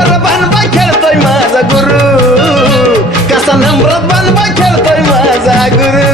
जबर बांधबा खेळतोय माझा गुरु कसा नम्रत बांधबा खेळतोय माझा गुरु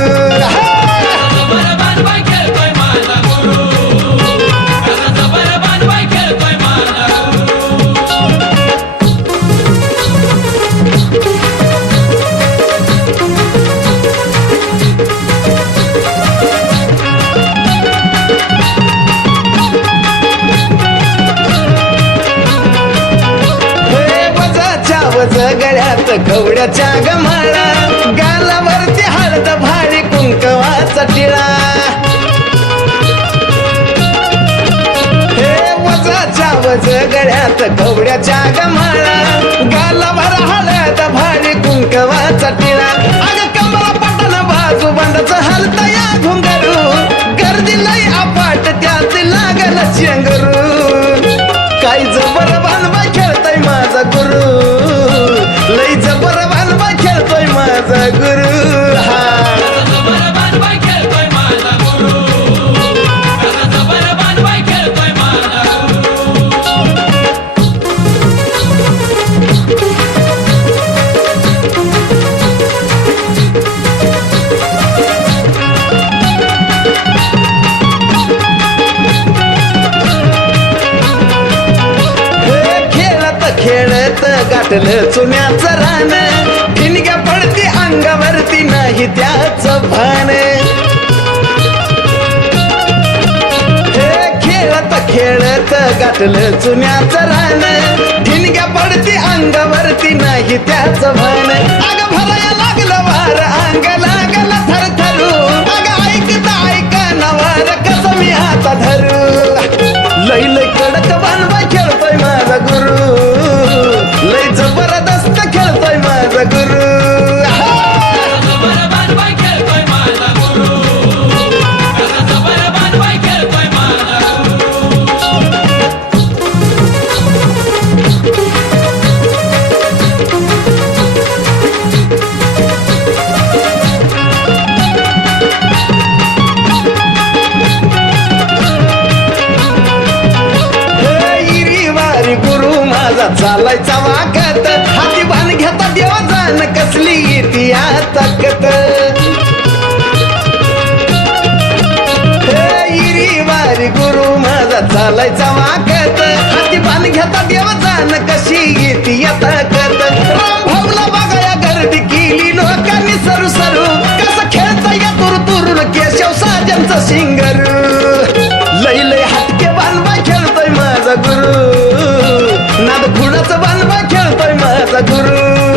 गळ्यात कवड्याच्या गमाळा गालावरती हळद भारी कुंकवाचा टिळा हे वजाच्या वज गळ्यात कवड्याच्या गमाळा गालावर हळद भारी कुंकवाचा टिळा अग कमला पटन बाजू बंदच हलता या घुंगरू गर्दी लय अपाट त्यात लागल चेंगरू काय जबर बांधबा खेळतोय माझा गुरु लय जबर बांधबा खेळतोय माझा गुरु खेळत गाठलं चुन्याचं रान ठिणग्या पडती अंगावरती नाही त्याचं भान खेळत खेळत गाठलं चुन्याचं रान ठिणग्या पडती अंगावरती नाही त्याचं भान अग भराया लागलं वार अंग लागलं थरथरू अग ऐकता नवार कसं मी हाता धरू लय लय कडक बांधबा खेळतोय माझा गुरु लय जबरदस्त खेळतोय माझा गुरु चालायचा वागत हाती बाण घेता देवा जाण कसली येते या ताकद इरी वारी गुरु माझा चालायचा वागत हाती बाण घेता देवा जाण कशी येते या ताकद राम भाऊला बघाया गर्दी केली लोकांनी सरू सरू कसं खेळता या तुरुतुरून केशव साजनचा शिंगरू लय लय हटके बांधबा खेळतोय माझा गुरु नाद खुणाचं बांधबा खेळतोय माझा गुरु